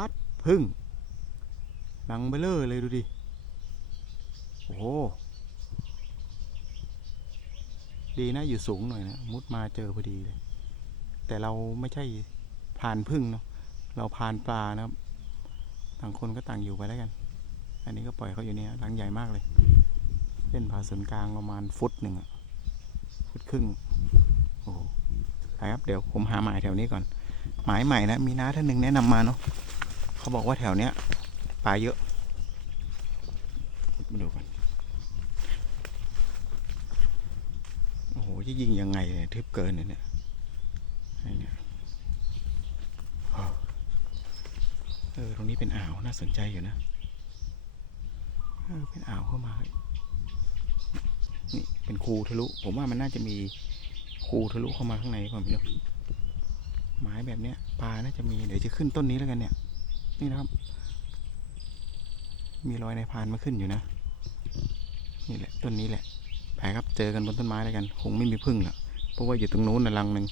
าดพึ่งลังเบลเลอร์เลยดูดิ โอ้โห ดีนะอยู่สูงหน่อยนะ มุดมาเจอพอดีเลย แต่เราไม่ใช่พรานพึ่งเนาะเราพรานปลานะครับต่างคนก็ต่างอยู่ไปแล้วกัน อันนี้ก็ปล่อยเขาอยู่เนี่ยหลังใหญ่มากเลยเส้นผ่าศูนย์กลางประมาณฟุตหนึ่งอะฟุตครึ่ง โอ้โหครับ เดี๋ยวผมหาหมายแถวนี้ก่อน หมายใหม่นะ มีน้าท่านหนึ่งแนะนำมาเนาะ เขาบอกว่าแถวเนี้ยปลาเยอะมาดูกันโอ้โหจะยิงยังไงเนี่ยทึบเกินเนี่ยไอเนี่ยเออตรงนี้เป็นอ่าวน่าสนใจอยู่นะเออเป็นอ่าวเข้ามานี่เป็นคูทะลุผมว่ามันน่าจะมีคูทะลุเข้ามาข้างในก่อนพี่น้ไม้แบบเนี้ยปลาน่าจะมีเดี๋ยวจะขึ้นต้นนี้แล้วกันเนี่ย นี่นะครับ มีรอยในพานมาขึ้นอยู่นะ นี่แหละต้นนี้แหละไปครับเจอกันบนต้นไม้แล้วกัน คงไม่มีพึ่งหรอกเพราะว่าอยู่ตรงนู้นนะรังหนึ่ง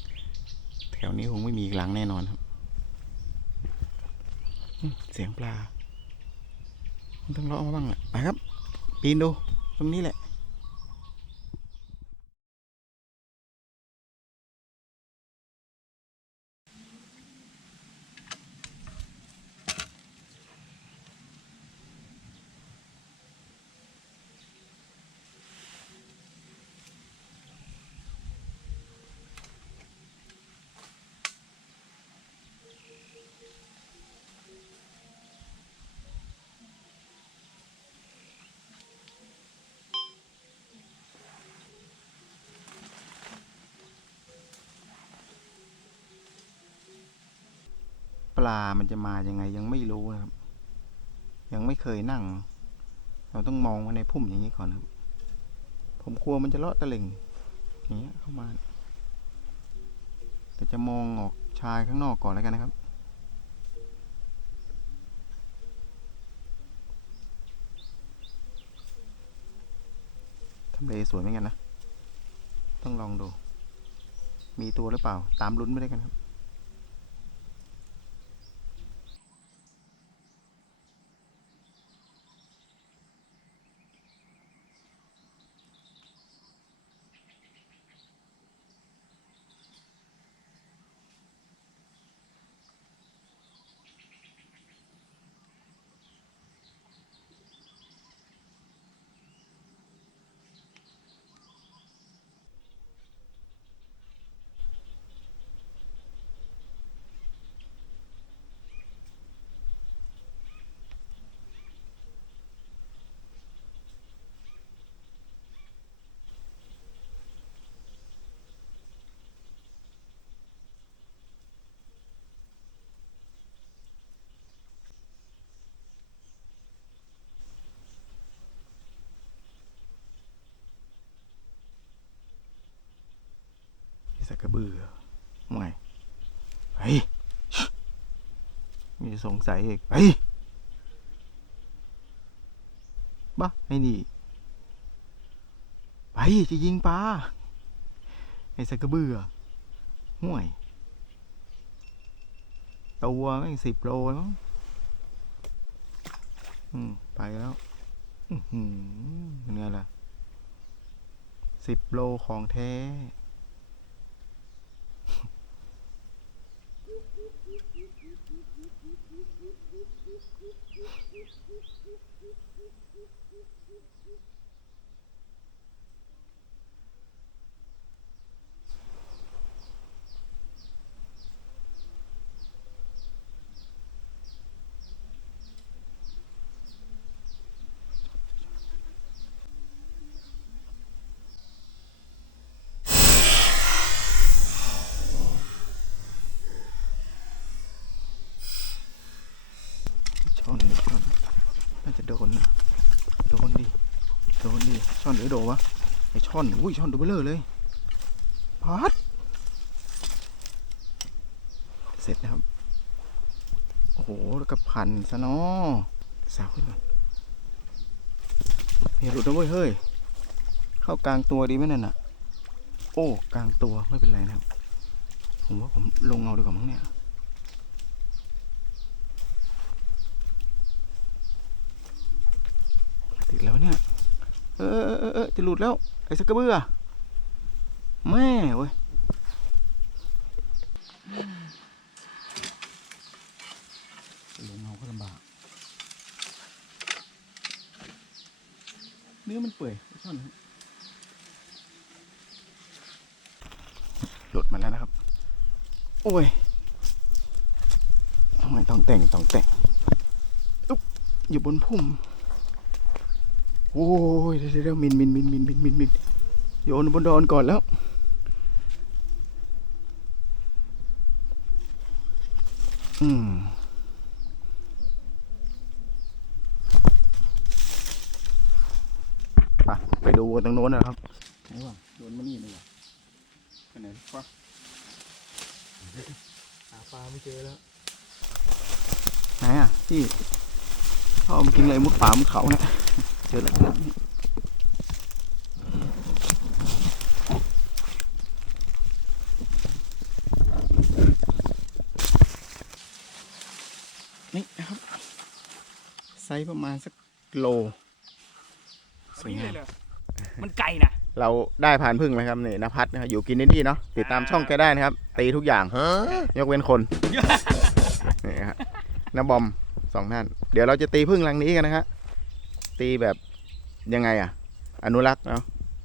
แถวนี้คงไม่มีอีกรังแน่นอนครับเสียงปลาต้องเลาะมาบ้างแหละไปครับ ปีนดูตรงนี้แหละ ลามันจะมายังไงยังไม่รู้นะครับ ยังไม่เคยนั่ง เราต้องมองมาในพุ่มอย่างนี้ก่อนครับ ผมกลัวมันจะเลาะตะเลิ่งอย่างเงี้ยเข้ามา แต่จะมองออกชายข้างนอกก่อนแล้วกันนะครับทำเลสวยเหมือนกันนะ ต้องลองดู มีตัวหรือเปล่า ตามลุ้นไปด้วยกันครับ บือไม่เฮ้ยมีสงสัยอีกเฮ้ยบ้าไอ้นี่ไปจะยิงปลาไอ้สักกระเบือห่วยตัวแม่งสิบโลมั้งอืมไปแล้วอือหือเป็นไงล่ะสิบโลของแท้ โดวะไอช่อนอุ้ยช่อนดูเบลเลอเลยพัดเสร็จนะครับ โอ้โหแล้พันซะนอสาวขึ้นก่อนเฮียหลุดนะเว้ยเฮ้ย เข้ากลางตัวดีไหมนั่นอะ โอ้กลางตัวไม่เป็นไรนะครับ ผมว่าผมลงเงาดีกว่ามั้งเนี่ยติดแล้วเนี่ย เออเออเออเออจะหลุดแล้วไอ้สกกระเบือแม่เว้ยลงเงาก็ลำบาก เนื้อมันเปื่อยไม่ช่อนนะหลุดมาแล้วนะครับ โอ้ยทำไมต้องแต่งต้องแต่งอุ๊บอยู่บนพุ่ม โอ้ยเดี๋ยวเดี๋ยวเดี๋ยวมินมินมินมินมินมินมินโยนบนดอนก่อนแล้ว อืมไปไปดูกันตรงโน้นนะครับไหนวะโยนมานี่เลยวะไปไหนวะหาปลาไม่เจอแล้ว ไหนอะที่พ่อมากินอะไรมุดป่ามุดเขาเนี่ย เจอแล้วครับนี่นะครับ ไซส์ประมาณสักโลสวยงามมันไก่นะ เราได้ผ่านพึ่งแล้วครับนี่นภัทรนะครับอยู่กินนิดี้เนาะติดตามช่องแกได้นะครับ ตีทุกอย่างยกเว้นคนนี่ครับน้าบอมสองท่าน เดี๋ยวเราจะตีพึ่งรังนี้กันนะครับ ตีแบบยังไงอะ อนุรักษ์เนาะ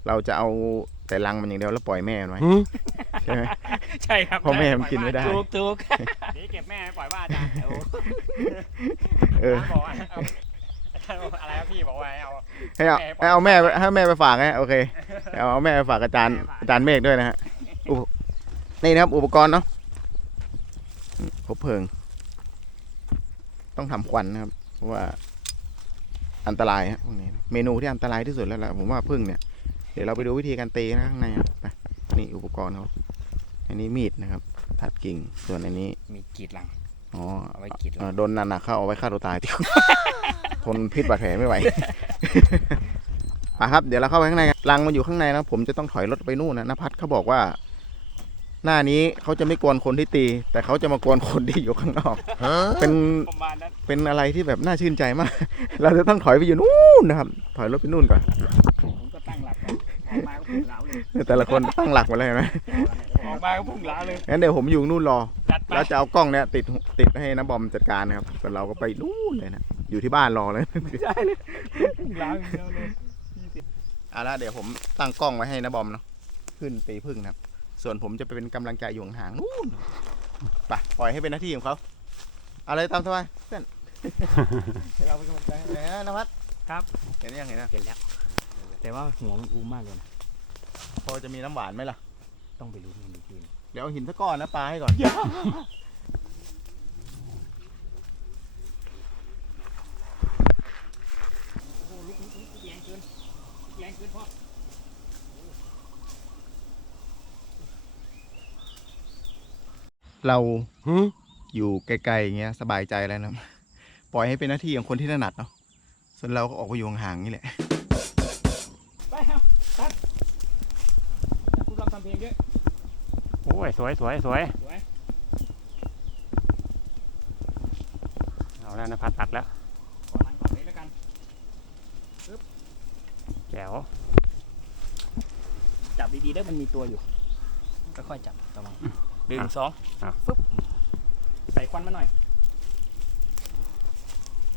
เราจะเอาแต่รังมันอย่างเดียวแล้วปล่อยแม่มันไว้ใช่ไหม ใช่ครับเพราะแม่มันกินไม่ได้ ถูกถูกนี่เก็บแม่ปล่อยว่าอาจารย์โอ้เออบอกว่าเอาอะไรครับพี่บอกว่าให้เอา ให้เอาให้เอาแม่ไปให้แม่ไปฝากไงโอเคเอาเอาแม่ไปฝากอาจารย์อาจารย์เมฆด้วยนะฮะอุปนี่นะครับ อุปกรณ์เนาะอืมคบเพลิง ต้องทำควันนะครับ เพราะว่า อันตรายฮะพวกนี้นะเมนูที่อันตรายที่สุดแล้วล่ะผมว่าพึ่งเนี่ยเดี๋ยวเราไปดูวิธีการตีนะข้างในอะไปนี่อุปกรณ์เขาอันนี้มีดนะครับ ตัดกิ่งส่วนอันนี้มีกรีดหลัง อ๋อเอาไว้กรีดหเอ่ลัองโดนหนักๆเข้าเอาไว้ฆ่าตัวตายที่ ทนพิษบาดแผลไม่ไหวไปครับ เดี๋ยวเราเข้าไปข้างในกันรังมันอยู่ข้างในนะผมจะต้องถอยรถไปนู่นนะนภัทรเขาบอกว่า หน้านี้เขาจะไม่กวนคนที่ตี แต่เขาจะมากวนคนที่อยู่ข้างนอก เป็นประมาณนั้นเป็นอะไรที่แบบน่าชื่นใจมาก เราจะต้องถอยไปอยู่นู่นนะครับ ถอยรถไปนู่นก่อน ผมก็ตั้งหลักก่อนออกมาก็พุ่งเหลาเลยแต่ละคนตั้งหลักมาเลยเห็นไหมออกมาก็พุ่งเหลาเลยงั้นเดี๋ยวผมอยู่นู่นรอ จัดไปแล้วจะเอากล้องเนี้ยติดติดให้น้าบอมจัดการนะครับส่วนเราก็ไปนู่นเลยนะ อยู่ที่บ้านรอเลยใช่เลย พุ่งเหลาอย่างเดียวเลย เอาละเดี๋ยวผมตั้งกล้องไว้ให้นะบอมเนาะขึ้นตีพึ่งนะครับ ส่วนผมจะไปเป็นกำลังใจอยู่ห่างๆนู่นไปปล่อยให้เป็นหน้าที่ของเขาเอาเลยตามสบายเพื่อนให้เราเป็นกำลังใจให้นะนภัสครับเห็นยังเห็นนะเห็นแล้ว แต่ว่าหัวมันอูมมากเลยนะพอจะมีน้ำหวานไหมล่ะ ต้องไปรู้มันอีกทีนึงเดี๋ยวเอาหินสักก้อนนะปลาให้ก่อนโอ้ลุกลุกลุกแรงเกินแรงเกินพ่อ เราอยู่ไกลๆอย่างเงี้ยสบายใจแล้วนะครับปล่อยให้เป็นหน้าที่ของคนที่ถนัดเนาะส่วนเราก็ออกไปอยู่ห่างๆนี่แหละ ไปครับตัดคุณลองทำเพลงเยอะโอ้ย สวยสวยสวยสวยเอาแล้วนะพัดตัดแล้วขอหลังก่อนเลยแล้วกันแจ๋วจับดีๆได้มันมีตัวอยู่ค่อยๆจับระวัง หนึ่งสองฟึ๊บใส่ควันมาหน่อย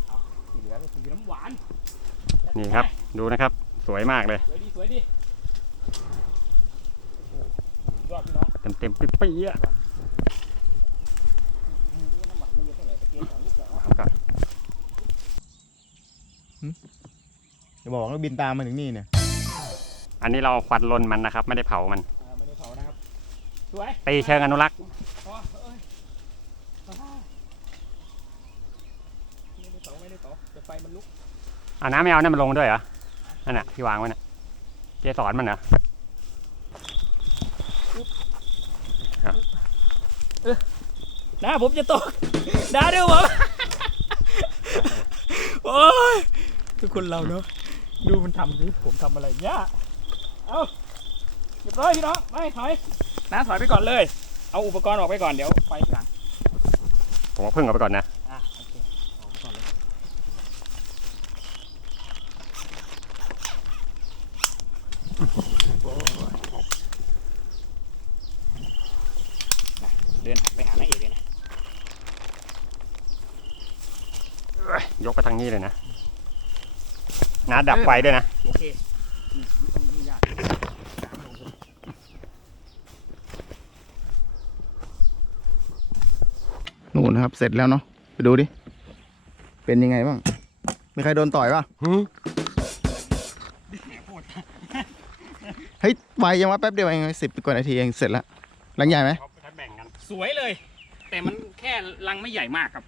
เอาที่เหลือก็คือน้ำหวานนี่ครับ ดูนะครับ สวยมากเลย สวยดีสวยดีโอ้ยอดพี่น้อง เต็มเต็มๆปิ๊บๆอะน้ำหวานไม่เยอะเท่าไหร่ตะเกียบสองลูกเหรอวางก่อนจะบอกว่าบินตามมาถึงนี่เนี่ย อันนี้เราควันลนมันนะครับ ไม่ได้เผามัน สวยตีเชิงอนุรักษ์พอเอ้ยไม่ได้เผาไม่ได้เผาแต่ไฟมันลุกเอาน้ำไม่เอานั่นมันลงด้วยเหรอนั่นน่ะที่วางไว้น่ะเกสรมันเหรอนะผมจะตกดาเดี๋ยวผมโอ้ยทุกคนเราเนาะดูมันทำดิผมทำอะไรเนี่ยเอา เรียบร้อยพี่น้องไปถอยน้าถอยไปก่อนเลย เอาอุปกรณ์ออกไปก่อนเดี๋ยวไปทีหลังผมเอาพึ่งออกไปก่อนนะเดินไปหานายเอกเลยนะยกไปทางนี้เลยนะน้าดับไฟด้วยนะ นู่นนะครับ เสร็จแล้วเนาะไปดูดิ เป็นยังไงบ้าง มีใครโดนต่อยป่ะเฮ้ยไวยังวะแป๊บเดียวเองสิบกว่านาทีเองเสร็จแล้วหลังใหญ่ไหมเขาแบ่งกัน สวยเลย แต่มันแค่รังไม่ใหญ่มากครับ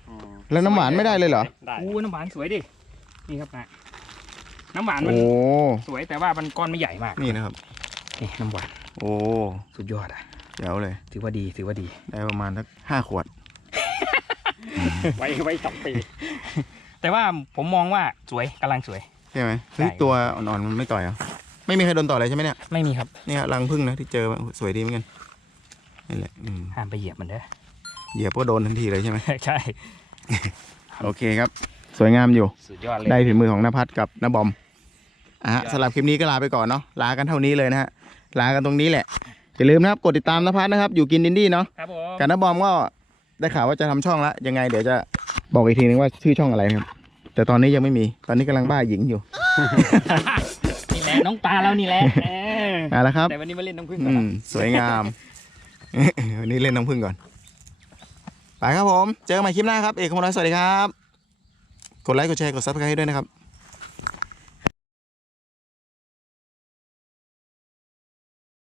แล้วน้ำหวานไม่ได้เลยเหรอได้อู้น้ำหวานสวยดิ นี่ครับนะน้ำหวานมันโอ้สวยแต่ว่ามันก้อนไม่ใหญ่มาก นี่นะครับ นี่น้ำหวาน โอ้ สุดยอดอะเดี๋ยวเลย ถือว่าดี ถือว่าดี ได้ประมาณสักห้าขวด ไว้ไว้สองปี แต่ว่าผมมองว่าสวยกำลังสวย ใช่ไหมเฮ้ยใช่ตัวอ่อนๆมันไม่ต่อยเหรอไม่มีใครโดนต่อยเลยใช่ไหมเนี่ยไม่มีครับเนี่ยรังพึ่งนะที่เจอมาสวยดีเหมือนกันนี่แหละอืมห้ามไปเหยียบมันเด้อเหยียบก็โดนทันทีเลยใช่ไหมใช่ โอเคครับ สวยงามอยู่ สุดยอดเลย ได้ฝีมือของนภัสกับนบอมอะฮะสำหรับคลิปนี้ก็ลาไปก่อนเนาะลากันเท่านี้เลยนะฮะลากันตรงนี้แหละอย่าลืมนะครับกดติดตามนภัสนะครับ อยู่กินดินดี้เนาะครับผม กับนบอมก็ ได้ข่าวว่าจะทำช่องละยังไงเดี๋ยวจะบอกอีกทีนึงว่าชื่อช่องอะไรนะครับ แต่ตอนนี้ยังไม่มีตอนนี้กำลังบ้าหญิงอยู่นี่แหละน้องปลาเรานี่แหละเออเอะแล้วครับแต่วันนี้มาเล่นน้ำผึ้งอืมสวยงามวันนี้เล่นน้ำพึ่งก่อนไปครับผม เจอกันใหม่คลิปหน้าครับ เอกคมรสวัสดีครับ กดไลค์ กดแชร์ กดซับสไครต์ด้วยนะครับ